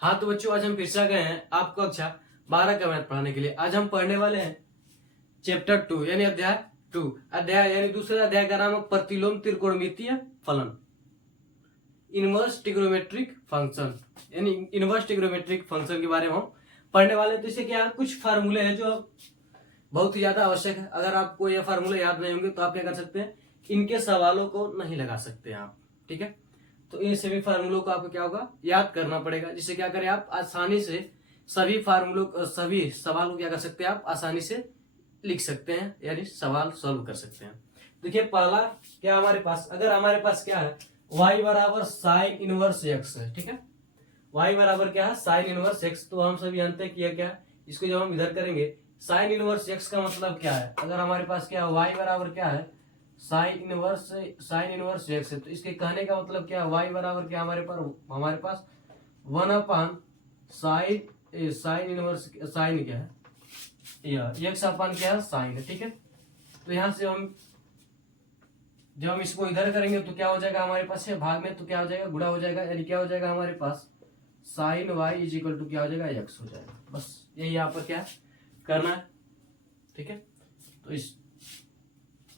हाँ तो बच्चों, आज हम फिर से आ गए हैं आपको कक्षा 12 का मैथ पढ़ाने के लिए। आज हम पढ़ने वाले हैं चैप्टर 2 यानी अध्याय 2। अध्याय यानी दूसरे अध्याय का नाम है प्रतिलोम त्रिकोणमितीय फलन, इनवर्स ट्रिग्नोमेट्रिक फंक्शन। यानी इनवर्स ट्रिग्नोमेट्रिक फंक्शन के बारे में हम पढ़ने वाले हैं। तो इससे क्या है, कुछ फार्मूले हैं जो बहुत ही ज्यादा आवश्यक है। अगर आपको ये फार्मूले याद नहीं होंगे तो आप क्या कर सकते हैं, इनके सवालों को नहीं लगा सकते आप। ठीक है, तो इन सभी फार्मूलों को आपको क्या होगा, याद करना पड़ेगा, जिससे क्या करें आप आसानी से सभी फार्मूलों सभी सवाल को क्या कर सकते हैं, आप आसानी से लिख सकते हैं, यानी सवाल सॉल्व कर सकते हैं। देखिए पहला क्या हमारे पास, अगर हमारे पास क्या है, y बराबर साइन इनवर्स एक्स है। ठीक है, y बराबर क्या है, साइन इनवर्स एक्स। तो हम सभी जानते हैं कि यह क्या है, इसको जब हम इधर करेंगे साइन इनवर्स एक्स का मतलब क्या है, अगर हमारे पास क्या है y बराबर क्या है, साइन इनवर्स एक्स है, तो इसके कहने का मतलब क्या है, y बराबर क्या हमारे पास 1/साइन इनवर्स साइन क्या है, यह एक्स अपान क्या है, साइन है। ठीक है, तो यहां से हम जब हम इसको इधर करेंगे तो क्या हो जाएगा हमारे पास है भाग में, तो क्या हो जाएगा, गुणा हो जाएगा, यानी क्या हो जाएगा हमारे पास sine y is equal to क्या हो जाएगा, एक्स हो जाएगा। बस यही यहाँ पर क्या करना है। ठीक है, तो इस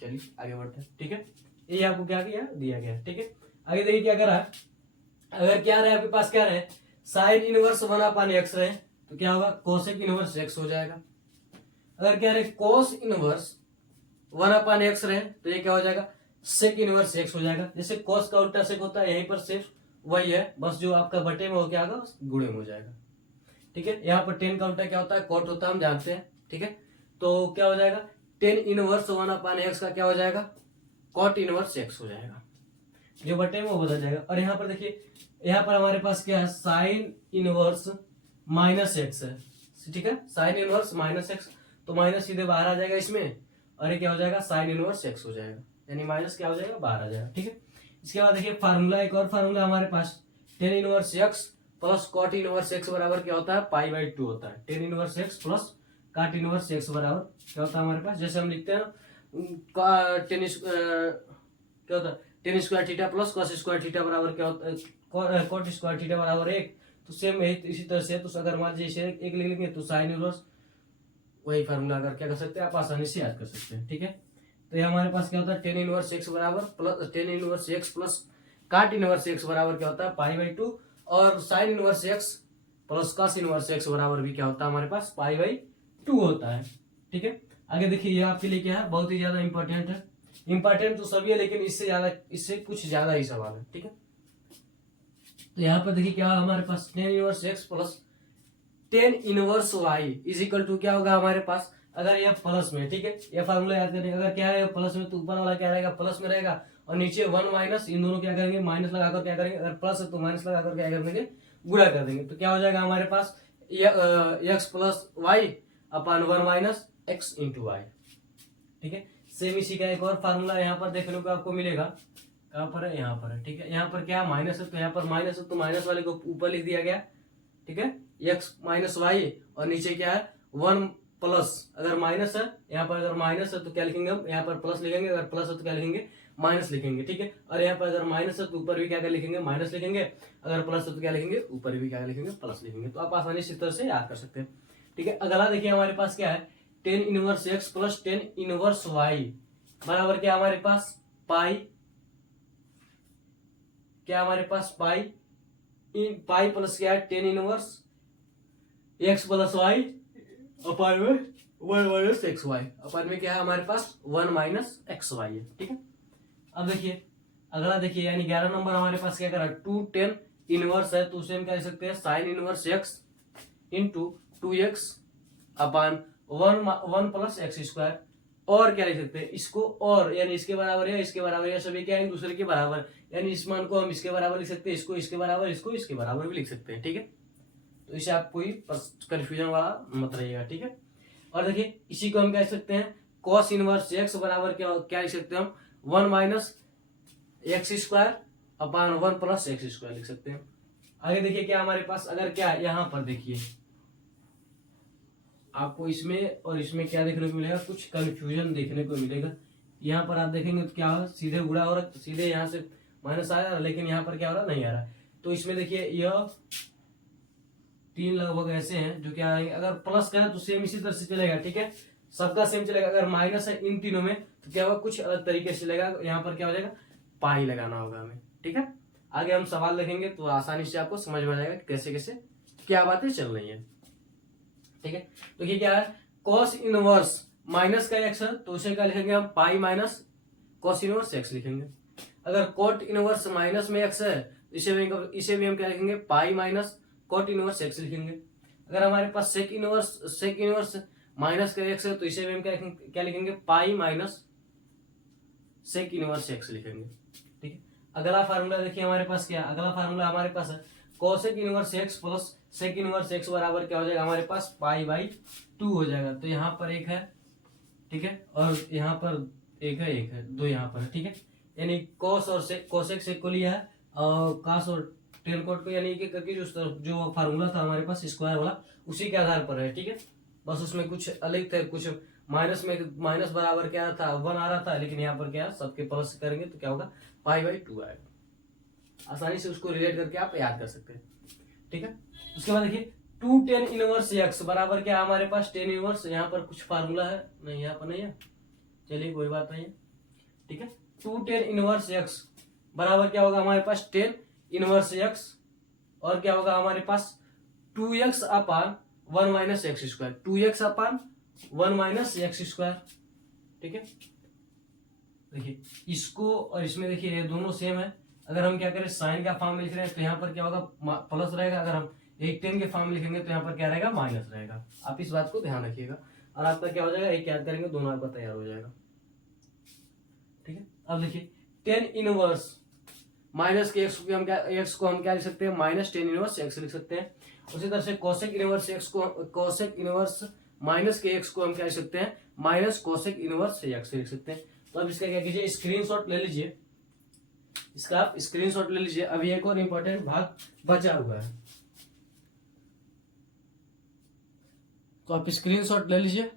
चलिए आगे बढ़ते हैं। ठीक है, ये आपको क्या किया दिया गया। ठीक है, आगे देखिए क्या करा है, अगर क्या रहे आपके पास, क्या रहे साइन इनवर्स 1/x रहे तो क्या होगा, कोसेक इनवर्स एक्स हो जाएगा। अगर क्या रहे कोस इनवर्स 1/x रहे तो ये क्या हो जाएगा, सेक इनवर्स एक्स हो जाएगा। जैसे कोस का उल्टा सेक होता है, यहीं पर सिर्फ वही है, बस जो आपका बटे में हो क्या होगा, गुणे में हो जाएगा। ठीक है, यहाँ पर टेन का उल्टा क्या होता है, कोट होता है, हम जानते हैं। ठीक है, तो क्या हो जाएगा, टेन इनवर्स 1/x का क्या हो जाएगा, कॉट इनवर्स एक्स हो जाएगा, जो बटे में वो बदल जाएगा। और यहाँ पर देखिए, यहाँ पर हमारे पास क्या है, साइन इनवर्स माइनस एक्स है। ठीक है, साइन इनवर्स माइनस एक्स, तो माइनस सीधे बाहर आ जाएगा इसमें, और ये क्या हो जाएगा, साइन इनवर्स एक्स हो जाएगा, यानी माइनस क्या हो जाएगा, बाहर आ जाएगा। ठीक है, इसके बाद देखिए फार्मूला, एक और फार्मूला हमारे पास, tan inverse x plus cot inverse x बराबर क्या होता है, पाई/2 होता है। Tan inverse x plus cot inverse x बराबर क्या होता है हमारे पास, जैसे हम लिखते हैं टेन क्या होता है, ten square theta plus cos square theta बराबर क्या होता है, कॉट स्क्वायर थीटा बराबर 1। तो सेम इसी तरह से, तो अगर मान लीजिए एक लिख लेंगे तो साइन इनवर्स वही फार्मूला अगर क्या कर सकते हैं, आप आसानी से याद कर सकते हैं। ठीक है, तो ये हमारे पास क्या होता है, टेन इनवर्स एक्स बराबर plus tan inverse x plus काट इनवर्स एक्स बराबर क्या होता है, पाई/2, और sine inverse x plus cos inverse x बराबर भी क्या होता है हमारे पास, पाई/2 होता है। ठीक है, आगे देखिए ये आपके लिए क्या है, बहुत ही ज्यादा इंपॉर्टेंट है। इंपॉर्टेंट तो सभी है, लेकिन इससे कुछ ज्यादा ही सवाल है। ठीक है, तो यहाँ पर देखिए क्या हमारे पास, tan inverse x plus tan inverse y is equal to क्या होगा हमारे पास, अगर ये प्लस में, ठीक है, ये फार्मूला याद करेंगे, अगर क्या है प्लस में तो ऊपर वाला क्या रहेगा, प्लस में रहेगा, और नीचे 1 माइनस, इन दोनों क्या करेंगे, माइनस लगाकर क्या करेंगे, अगर प्लस है तो माइनस लगाकर क्या कर देंगे, गुणा कर देंगे। तो क्या हो जाएगा हमारे पास, एक्स प्लस वाई अपान 1 माइनस एक्स इंटू वाई। ठीक है, सेम इसी का एक और फार्मूला यहाँ पर देखने को आपको मिलेगा, कहाँ पर है, यहाँ पर है। ठीक है, यहाँ पर क्या माइनस है, तो यहाँ पर माइनस है तो माइनस वाले को ऊपर लिख दिया गया। ठीक है, एक्स माइनस वाई, और नीचे क्या है 1 प्लस, अगर माइनस है यहाँ पर, अगर माइनस है तो क्या लिखेंगे हम, यहाँ पर प्लस लिखेंगे, अगर प्लस है तो क्या लिखेंगे, माइनस लिखेंगे। ठीक है, और यहाँ पर अगर माइनस है तो ऊपर भी क्या लिखेंगे, माइनस लिखेंगे, अगर प्लस है तो क्या लिखेंगे, ऊपर भी क्या लिखेंगे, प्लस लिखेंगे। तो आप आसानी से इस तरह से याद कर सकते हैं। ठीक है, अगला देखिए हमारे पास क्या है, tan inverse x plus tan inverse y बराबर क्या हमारे पास, पाई, क्या हमारे पास पाई, पाई प्लस क्या है, tan inverse x plus y upon में 1 माइनस एक्स वाई, अपान में क्या है हमारे पास 1 माइनस एक्स वाई है। ठीक है, अब देखिए अगला देखिए, यानी 11 नंबर हमारे पास क्या करा, 2 टेन इनवर्स है, तो उसे हम क्या लिख सकते हैं, sine inverse x into 2x अपान 1 प्लस एक्स स्क्वायर, और क्या लिख सकते हैं इसको, और यानी इसके बराबर है, इसके बराबर है, सभी क्या है दूसरे के बराबर, यानी इस मान को हम इसके बराबर लिख सकते हैं, इसको इसके बराबर, इसको इसके बराबर भी लिख सकते हैं। ठीक है, तो इसे आप कोई कंफ्यूजन वाला मत रहिएगा। ठीक है, और देखिए इसी को हम क्या लिख सकते हैं, कॉस इनवर्स एक्स बराबर क्या क्या लिख सकते हैं हम, 1 minus x square upon 1 plus x square लिख सकते हैं। आगे देखिए क्या हमारे पास, अगर क्या यहाँ पर देखिए आपको इसमें और इसमें क्या देखने को मिलेगा, कुछ कंफ्यूजन देखने को मिलेगा। यहाँ पर आप देखेंगे तो क्या हो, सीधे गुणा हो रहा है, सीधे यहाँ से माइनस आ रहा है, लेकिन यहाँ पर क्या हो रहा, नहीं आ रहा। तो इसमें देखिए यह तीन लगभग ऐसे हैं जो क्या आएंगे, अगर प्लस का है तो सेम इसी तरह से चलेगा, ठीक है, सबका सेम चलेगा। अगर माइनस है इन तीनों में तो क्या होगा, कुछ अलग तरीके से चलेगा। यहाँ पर क्या हो जाएगा, पाई लगाना होगा हमें, ठीक है। आगे हम सवाल देखेंगे तो आसानी से आपको समझ में आ जाएगा कैसे कैसे क्या बातें चल रही है, ठीक है। तो ये क्या है, कॉस इनवर्स माइनस का एक्स है तो उसे क्या लिखेंगे हम, pi minus cos inverse x लिखेंगे। अगर कोट इनवर्स माइनस में एक्स है इसे भी हम क्या लिखेंगे, pi minus cot inverse x लिखेंगे। अगर हमारे पास सेक इनवर्स माइनस का एक्स है तो इसे भी हम क्या लिखेंगे, pi minus sec inverse x लिखेंगे, ठीक है। अगला फार्मूला देखिए हमारे पास क्या, अगला फार्मूला हमारे पास है cosec inverse x plus sec inverse x बराबर क्या हो जाएगा हमारे पास, पाई बाई 2 हो जाएगा। तो यहाँ पर एक है, ठीक है, और यहाँ पर एक है, दो यहाँ पर है, ठीक है। यानी कोस और कोसेक सेक को लिया है और कास और टेन कोट को, यानी कि करके जो फार्मूला था हमारे पास स्क्वायर वाला उसी के आधार पर है, ठीक है। बस उसमें कुछ अलग थे, कुछ माइनस बराबर क्या था 1 आ रहा था, लेकिन यहाँ पर क्या सबके प्लस करेंगे तो क्या होगा, पाई बाई 2 आएगा। आसानी से उसको रिलेट करके आप याद कर सकते हैं, ठीक है। उसके बाद देखिए 2 टेन इनवर्स एक्स बराबर क्या हमारे पास, टेन इनवर्स, यहाँ पर कुछ फार्मूला है नहीं, यहाँ पर नहीं है, चलिए कोई बात नहीं है, ठीक है। 2 टेन इनवर्स एक्स बराबर क्या होगा हमारे पास, 10 इनवर्स एक्स, और क्या होगा हमारे पास 2x अपान 1 माइनस एक्स स्क्वायर, 2x अपान 1 माइनस एक्स स्क्वायर, ठीक है। देखिए इसको और इसमें देखिए ये दोनों सेम है। अगर हम क्या करें, साइन का फॉर्म में लिख रहे हैं तो यहाँ पर क्या होगा, प्लस रहेगा। अगर हम एक 10 के फॉर्म में लिखेंगे तो यहाँ पर क्या रहेगा, माइनस रहेगा। आप इस बात को ध्यान रखिएगा और आपका क्या हो जाएगा, एक याद करेंगे दोनों आपका तैयार हो जाएगा, ठीक है। अब देखिए 10 इनवर्स माइनस के एक्स को हम क्या लिख सकते हैं, माइनस 10 इनवर्स एक्स लिख सकते हैं। उसी तरह से कोसेक इनवर्स माइनस के एक्स को हम क्या लिख सकते हैं, माइनस कोसेक इनवर्स एक्स लिख सकते हैं। तो अब इसका क्या कीजिए, स्क्रीनशॉट ले लीजिए, इसका आप स्क्रीनशॉट ले लीजिए। अभी एक और इंपॉर्टेंट भाग बचा हुआ है तो आप स्क्रीनशॉट ले लीजिए,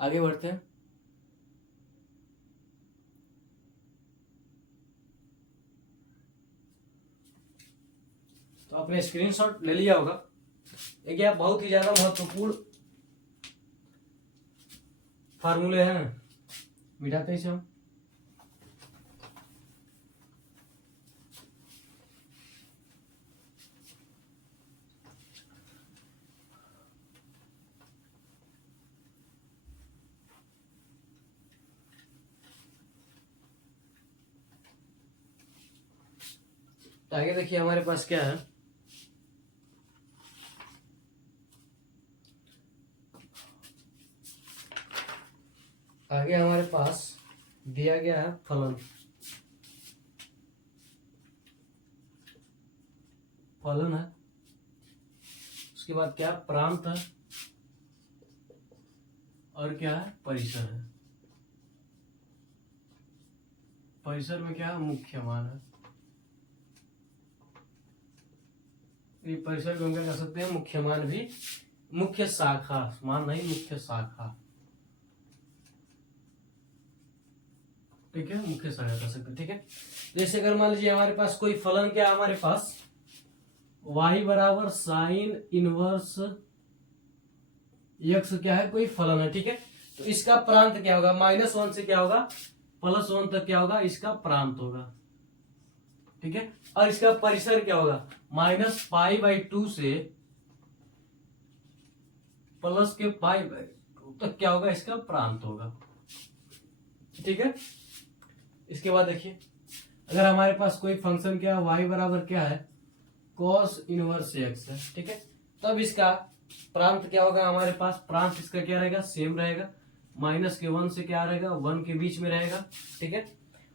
आगे बढ़ते हैं। तो आपने स्क्रीनशॉट ले लिया होगा। एक क्या बहुत ही ज्यादा महत्वपूर्ण फार्मूले हैं, मिटाते इसे हम। तो आगे देखिए हमारे पास क्या है, आगे हमारे पास दिया गया है फलन, है। उसके बाद क्या, प्रांत है, और क्या है, परिसर है। परिसर में क्या है, मुख्य मान है। ये परिसर को हम क्या कर सकते हैं, मुख्य मान भी, मुख्य शाखा, मान नहीं मुख्य शाखा, ठीक है, मुख्य शाखा कर सकते हैं, ठीक है। जैसे अगर मान लीजिए हमारे पास कोई फलन क्या है, हमारे पास y बराबर साइन इनवर्स एक्स क्या है, कोई फलन है, ठीक है। तो इसका प्रांत क्या होगा, -1 से क्या होगा, +1 तक क्या होगा, इसका प्रांत होगा, ठीक है। और इसका परिसर क्या होगा, -π/2 से प्लस के π/2 तक क्या होगा, इसका प्रांत होगा, ठीक है। इसके बाद देखिए अगर हमारे पास कोई फंक्शन क्या है, y बराबर क्या है, cos इनवर्स एक्स है, ठीक है। तब इसका प्रांत क्या होगा हमारे पास, प्रांत इसका क्या रहेगा, सेम रहेगा, -1 से क्या रहेगा, 1 के बीच में रहेगा, ठीक है।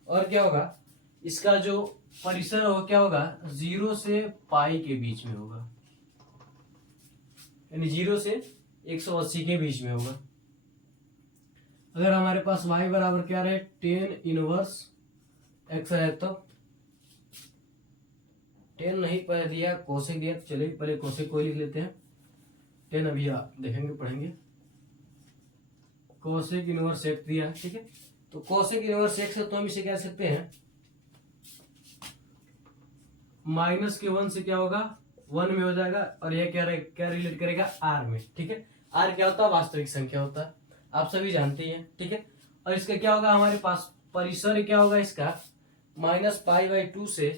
और क्या होगा, इसका जो परिसर हो क्या होगा, 0 से पाई के बीच में होगा, यानी 0 से 180 के बीच में होगा। अगर हमारे पास y बराबर क्या रहे, 10 इनवर्स एक्स है, तो 10 नहीं पहले दिया, कोसेक दिया, तो चलिए पहले कोसेक को लिख लेते हैं। 10 अभी आप देखेंगे पढ़ेंगे, कोसेक इनवर्स एक्स दिया, ठीक है। तो कोसेक इनवर्स एक्स है तो हम इसे कह सकते हैं -1 से क्या होगा, 1 में हो जाएगा, और ये क्या रिलेट करेगा R में, ठीक है। R क्या होता है, वास्तविक संख्या होता है, आप सभी जानते ही हैं, ठीक है। और इसका क्या होगा हमारे पास, परिसर क्या होगा इसका, -π/2 से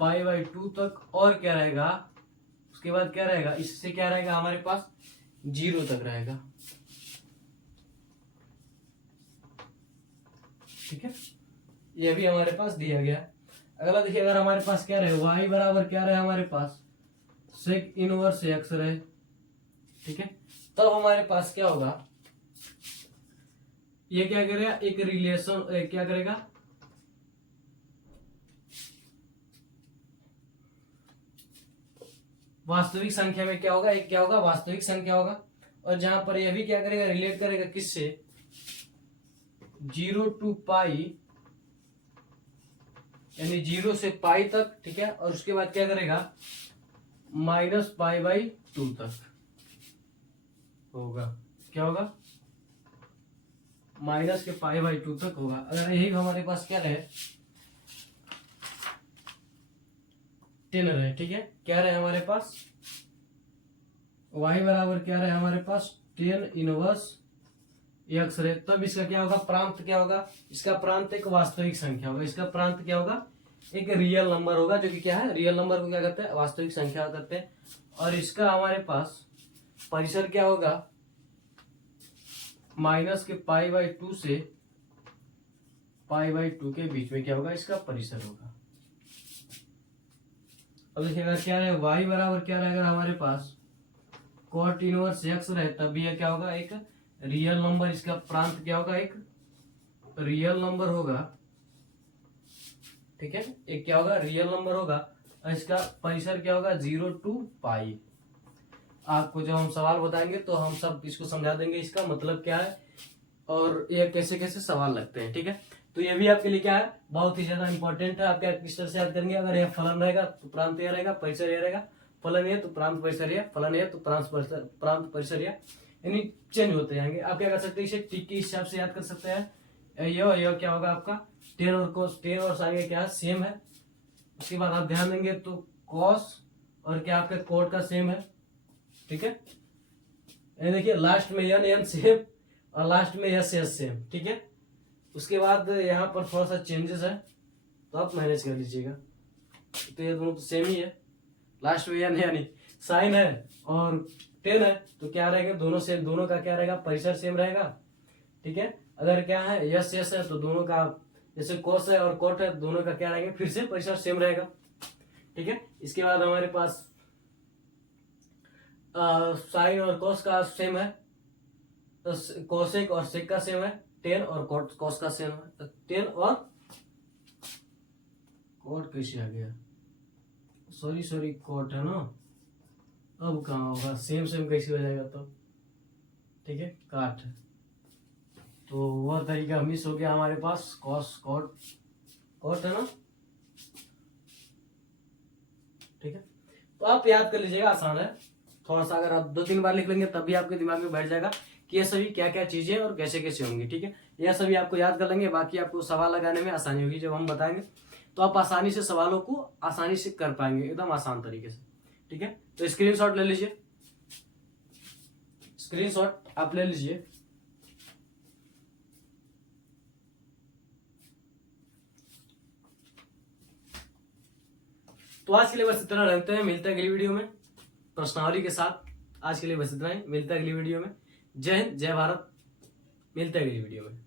π/2 तक, और क्या रहेगा उसके बाद, क्या रहेगा इससे, क्या रहेगा हमारे पास 0 तक रहेगा, ठीक है। ये भी हमारे पास दिया गया। अगला देखिए, अगर हमारे पास क्या रहे, y बराबर क्या रहे हमारे पास, सेक इनवर्स x रहे, ठीक है, तब हमारे पास क्या होगा, ये क्या करेगा, एक रिलेशन क्या करेगा, वास्तविक संख्या में क्या होगा, एक क्या होगा वास्तविक संख्या होगा, और जहां पर यह भी क्या करेगा, रिलेट करेगा किससे, 0 to पाई, यानी 0 से पाई तक, ठीक है, और उसके बाद क्या करेगा, -π/2 तक होगा, क्या होगा, -π/2 तक होगा। अगर यही हमारे पास क्या रहे, 10 रहे, ठीक है, क्या रहे हमारे पास, y बराबर क्या रहे हमारे पास, 10 इनवर्स x रहे, तब इसका क्या होगा, प्रांत क्या होगा, इसका प्रांत एक वास्तविक संख्या होगा, इसका प्रांत क्या होगा, एक रियल नंबर होगा, जो कि क्या है, रियल नंबर को क्या करते हैं, वास्तविक संख्या करते हैं। और इसका हमारे पास परिसर क्या होगा, -π/2 से π/2 के बीच में क्या होगा, इसका परिसर होगा। अब देखिए, अगर क्या रहे, y बराबर क्या रहे, अगर हमारे पास cot इनवर्स x रहे, तब भी यह क्या होगा, एक रियल नंबर, इसका प्रांत क्या होगा, एक रियल नंबर होगा, ठीक है, एक क्या होगा, रियल नंबर होगा, और इसका परिसर क्या होगा, 0 to पाई। आपको जब हम सवाल बताएंगे तो हम सब इसको समझा देंगे, इसका मतलब क्या है और ये कैसे कैसे सवाल लगते हैं, ठीक है। तो ये भी आपके लिए क्या है, बहुत ही ज्यादा इंपॉर्टेंट है। आप क्या किस तरह से याद करेंगे, अगर यह फलन रहेगा तो प्रांत यह रहेगा, परिसर यह रहेगा, फलन है तो प्रांत परिसर है, फलन है तो प्रांत परिसर है, यानी चेंज होते जाएंगे। आप क्या कर सकते हैं, इसे टिक के हिसाब से याद कर सकते हैं। यह क्या होगा आपका, टेन और कोस, टेन और साइन क्या है, सेम है। उसके बाद आप ध्यान देंगे तो कॉस और क्या आपका कोट का सेम है, ठीक है। ये देखिए लास्ट में एन सेम और लास्ट में एस सेम, ठीक है। उसके बाद यहाँ पर थोड़ा सा चेंजेस है तो आप मैनेज कर लीजिएगा। तो ये दोनों तो सेम ही है, लास्ट में एन यानी साइन है और 10 है, तो क्या रहेगा, दोनों सेम, दोनों का क्या रहेगा, परिसर सेम रहेगा, ठीक है। अगर क्या है यस यस है तो दोनों का, जैसे कोस है और कोट है, दोनों का क्या रहेगा, फिर से परिसर सेम रहेगा, ठीक है। इसके बाद हमारे पास साइन और कोस का सेम है, तो कोसेक और सेक का सेम है, 10 और कोस का सेम है, तो 10 और कोट कैसे आ गया, सॉरी कोट है ना, अब कहाँ होगा, सेम कैसे हो जाएगा तो, ठीक है, काट है, तो वह तरीका मिस हो गया हमारे पास, कॉस कोट है ना, ठीक है। तो आप याद कर लीजिएगा, आसान है थोड़ा सा, अगर आप 2-3 बार लिख लेंगे तब भी आपके दिमाग में बैठ जाएगा कि ये सभी क्या क्या चीजें और कैसे कैसे होंगी, ठीक है। यह सभी आपको याद कर लेंगे, बाकी आपको सवाल लगाने में आसानी होगी जब हम बताएंगे, तो आप आसानी से सवालों को आसानी से कर पाएंगे, एकदम आसान तरीके से, ठीक है। तो स्क्रीनशॉट ले लीजिए, स्क्रीनशॉट आप ले लीजिए। तो आज के लिए बस इतना रखते हैं, मिलते हैं अगली वीडियो में प्रश्नावली के साथ। आज के लिए बस इतना ही, मिलते हैं अगली वीडियो में। जय हिंद, जय भारत, मिलते हैं अगली वीडियो में।